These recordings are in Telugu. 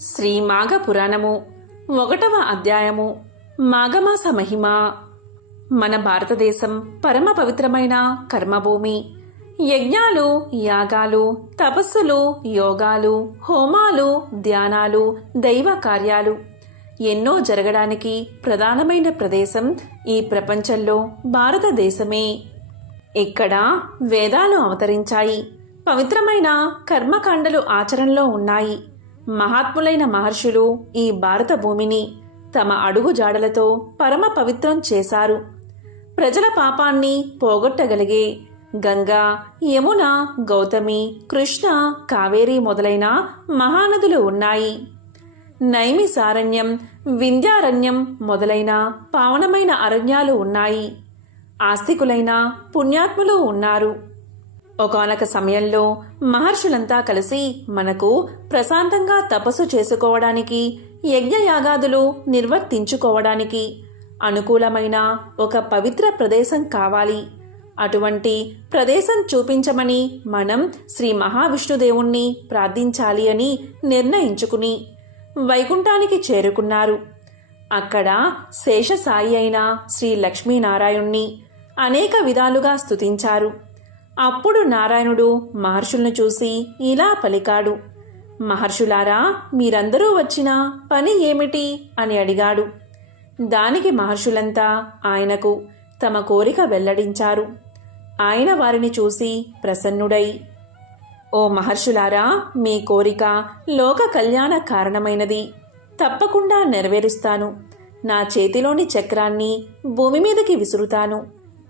శ్రీ మాఘ పురాణము 1వ అధ్యాయము మాఘమాస మహిమ. మన భారతదేశం పరమ పవిత్రమైన కర్మభూమి. యజ్ఞాలు, యాగాలు, తపస్సులు, యోగాలు, హోమాలు, ధ్యానాలు, దైవ కార్యాలు ఎన్నో జరగడానికి ప్రధానమైన ప్రదేశం ఈ ప్రపంచంలో భారతదేశమే. ఇక్కడ వేదాలు అవతరించాయి. పవిత్రమైన కర్మకాండలు ఆచరణలో ఉన్నాయి. మహాత్ములైన మహర్షులు ఈ భారత భూమిని తమ అడుగు జాడలతో పరమ పవిత్రం చేశారు. ప్రజల పాపాన్ని పోగొట్టగలిగే గంగా, యమున, గౌతమి, కృష్ణ, కావేరి మొదలైన మహానదులు ఉన్నాయి. నైమిసారణ్యం, వింధ్యారణ్యం మొదలైన పావనమైన అరణ్యాలు ఉన్నాయి. ఆస్తికులైన పుణ్యాత్ములు ఉన్నారు. ఒకానొక సమయంలో మహర్షులంతా కలిసి మనకు ప్రశాంతంగా తపస్సు చేసుకోవడానికి, యజ్ఞయాగాదులు నిర్వర్తించుకోవడానికి అనుకూలమైన ఒక పవిత్ర ప్రదేశం కావాలి. అటువంటి ప్రదేశం చూపించమని మనం శ్రీ మహావిష్ణుదేవుణ్ణి ప్రార్థించాలి అని నిర్ణయించుకుని వైకుంఠానికి చేరుకున్నారు. అక్కడ శేషసాయి అయిన శ్రీ లక్ష్మీనారాయణ్ణి అనేక విధాలుగా స్తుతించారు. అప్పుడు నారాయణుడు మహర్షులను చూసి ఇలా పలికాడు. మహర్షులారా, మీరందరూ వచ్చిన పని ఏమిటి అని అడిగాడు. దానికి మహర్షులంతా ఆయనకు తమ కోరిక వెల్లడించారు. ఆయన వారిని చూసి ప్రసన్నుడై, ఓ మహర్షులారా, మీ కోరిక లోక కళ్యాణ కారణమైనది. తప్పకుండా నెరవేరుస్తాను. నా చేతిలోని చక్రాన్ని భూమి మీదకి విసురుతాను.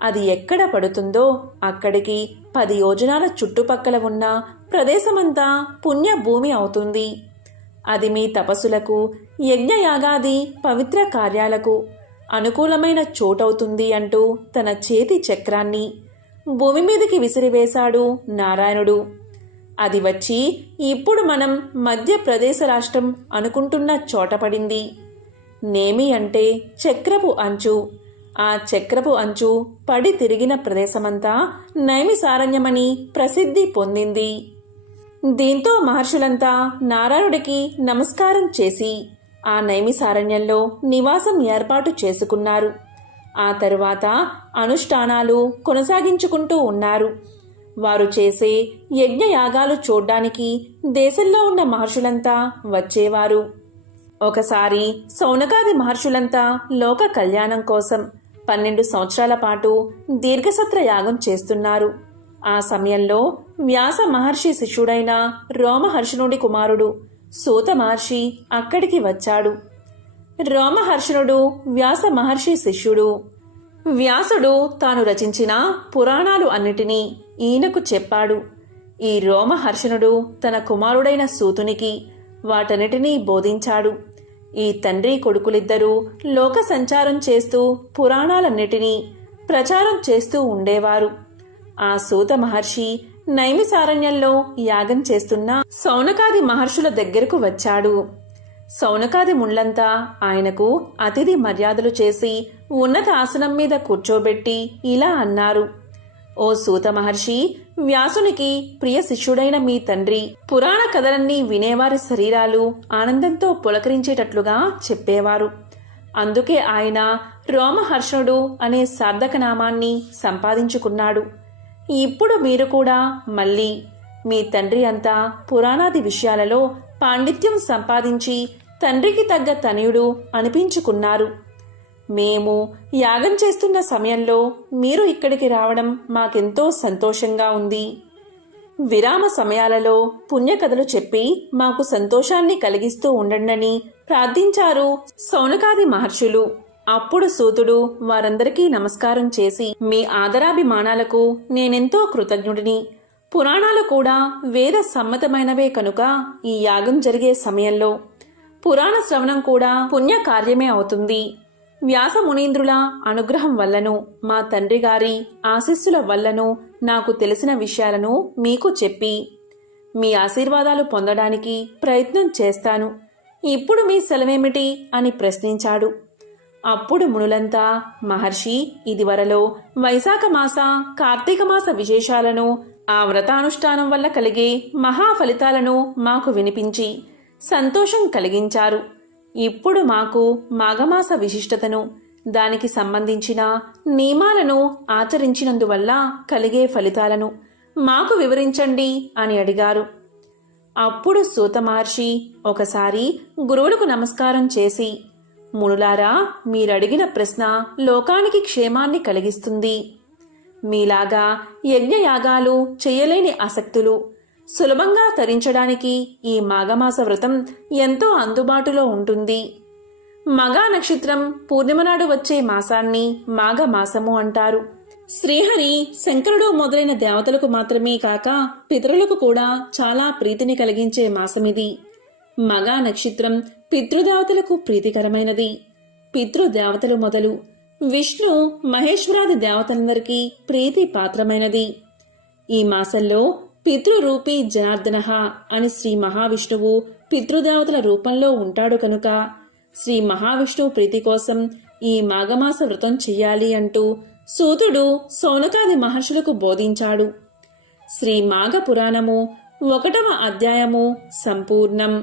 అది ఎక్కడ పడుతుందో అక్కడికి 10 యోజనాల చుట్టుపక్కల ఉన్న ప్రదేశమంతా పుణ్యభూమి అవుతుంది. అది మీ తపస్సులకు, యజ్ఞయాగాది పవిత్ర కార్యాలకు అనుకూలమైన చోటవుతుంది అంటూ తన చేతి చక్రాన్ని భూమి మీదకి విసిరివేశాడు నారాయణుడు. అది వచ్చి ఇప్పుడు మనం మధ్యప్రదేశ రాష్ట్రం అనుకుంటున్న చోట పడింది. నేమి అంటే చక్రపు అంచు. ఆ చక్రపు అంచు పడి తిరిగిన ప్రదేశమంతా నైమిసారణ్యమని ప్రసిద్ధి పొందింది. దీంతో మహర్షులంతా నారాయణుడికి నమస్కారం చేసి ఆ నైమిసారణ్యంలో నివాసం ఏర్పాటు చేసుకున్నారు. ఆ తరువాత అనుష్ఠానాలు కొనసాగించుకుంటూ ఉన్నారు. వారు చేసే యజ్ఞయాగాలు చూడ్డానికి దేశంలో ఉన్న మహర్షులంతా వచ్చేవారు. ఒకసారి శౌనకాది మహర్షులంతా లోక కళ్యాణం కోసం 12 సంవత్సరాల పాటు దీర్ఘసత్ర యాగం చేస్తున్నారు. ఆ సమయంలో వ్యాస మహర్షి శిష్యుడైన రోమహర్షణుడి కుమారుడు సూత మహర్షి అక్కడికి వచ్చాడు. రోమహర్షణుడు వ్యాస మహర్షి శిష్యుడు. వ్యాసుడు తాను రచించిన పురాణాలు అన్నిటినీ ఈయనకు చెప్పాడు. ఈ రోమహర్షణుడు తన కుమారుడైన సూతునికి వాటన్నిటినీ బోధించాడు. ఈ తండ్రి కొడుకులిద్దరూ లోక సంచారం చేస్తూ పురాణాలన్నిటినీ ప్రచారం చేస్తూ ఉండేవారు. ఆ సూత మహర్షి నైమిసారణ్యంలో యాగం చేస్తున్న శౌనకాది మహర్షుల దగ్గరకు వచ్చాడు. శౌనకాది ముళ్ళంతా ఆయనకు అతిథి మర్యాదలు చేసి ఉన్నత ఆసనం మీద కూర్చోబెట్టి ఇలా అన్నారు. ఓ సూత మహర్షి, వ్యాసునికి ప్రియ శిష్యుడైన మీ తండ్రి పురాణ కథలన్నీ వినేవారి శరీరాలు ఆనందంతో పులకరించేటట్లుగా చెప్పేవారు. అందుకే ఆయన రోమహర్షణుడు అనే సార్థక నామాన్ని సంపాదించుకున్నాడు. ఇప్పుడు మీరు కూడా మళ్ళీ మీ తండ్రి అంతా పురాణాది విషయాలలో పాండిత్యం సంపాదించి తండ్రికి తగ్గ తనయుడు అనిపించుకున్నారు. మేము యాగం చేస్తున్న సమయంలో మీరు ఇక్కడికి రావడం మాకెంతో సంతోషంగా ఉంది. విరామ సమయాలలో పుణ్యకథలు చెప్పి మాకు సంతోషాన్ని కలిగిస్తూ ఉండండని ప్రార్థించారు శౌనకాది మహర్షులు. అప్పుడు సూతుడు వారందరికీ నమస్కారం చేసి, మీ ఆదరాభిమానాలకు నేనెంతో కృతజ్ఞుడిని. పురాణాలు కూడా వేద సమ్మతమైనవే కనుక ఈ యాగం జరిగే సమయంలో పురాణ శ్రవణం కూడా పుణ్యకార్యమే అవుతుంది. వ్యాస మునీంద్రుల అనుగ్రహం వల్లను, మా తండ్రి గారి ఆశీస్సుల వల్లను నాకు తెలిసిన విషయాలను మీకు చెప్పి మీ ఆశీర్వాదాలు పొందడానికి ప్రయత్నం చేస్తాను. ఇప్పుడు మీ సెలవేమిటి అని ప్రశ్నించాడు. అప్పుడు మునులంతా, మహర్షి, ఇదివరలో వైశాఖ మాస, కార్తీక మాస విశేషాలను, ఆ వ్రతానుష్ఠానం వల్ల కలిగే మహా ఫలితాలను మాకు వినిపించి సంతోషం కలిగించారు. ఇప్పుడు మాకు మాఘమాస విశిష్టతను, దానికి సంబంధించిన నియమాలను ఆచరించినందువల్ల కలిగే ఫలితాలను మాకు వివరించండి అని అడిగారు. అప్పుడు సూత మహర్షి ఒకసారి గురువులకు నమస్కారం చేసి, మునులారా, మీరడిగిన ప్రశ్న లోకానికి క్షేమాన్ని కలిగిస్తుంది. మీలాగా యజ్ఞయాగాలు చేయలేని ఆసక్తులు సులభంగా తరించడానికి ఈ మాఘమాస వ్రతం ఎంతో అందుబాటులో ఉంటుంది. మగా నక్షత్రం పూర్ణిమ నాడు వచ్చే మాసాన్ని మాఘమాసము అంటారు. శ్రీహరి, శంకరుడు మొదలైన దేవతలకు మాత్రమే కాక పితరులకు కూడా చాలా ప్రీతిని కలిగించే మాసమిది. మగా నక్షత్రం పితృదేవతలకు ప్రీతికరమైనది. పితృదేవతలు మొదలు విష్ణు, మహేశ్వరాది దేవతలందరికీ ప్రీతి పాత్రమైనది. ఈ మాసంలో పితృరూపీ జనార్దనః అని శ్రీ మహావిష్ణువు పితృదేవతల రూపంలో ఉంటాడు కనుక శ్రీ మహావిష్ణువు ప్రీతి కోసం ఈ మాఘమాస వ్రతం చెయ్యాలి అంటూ సూతుడు సౌనకాది మహర్షులకు బోధించాడు. శ్రీ మాఘ పురాణము 1వ అధ్యాయము సంపూర్ణం.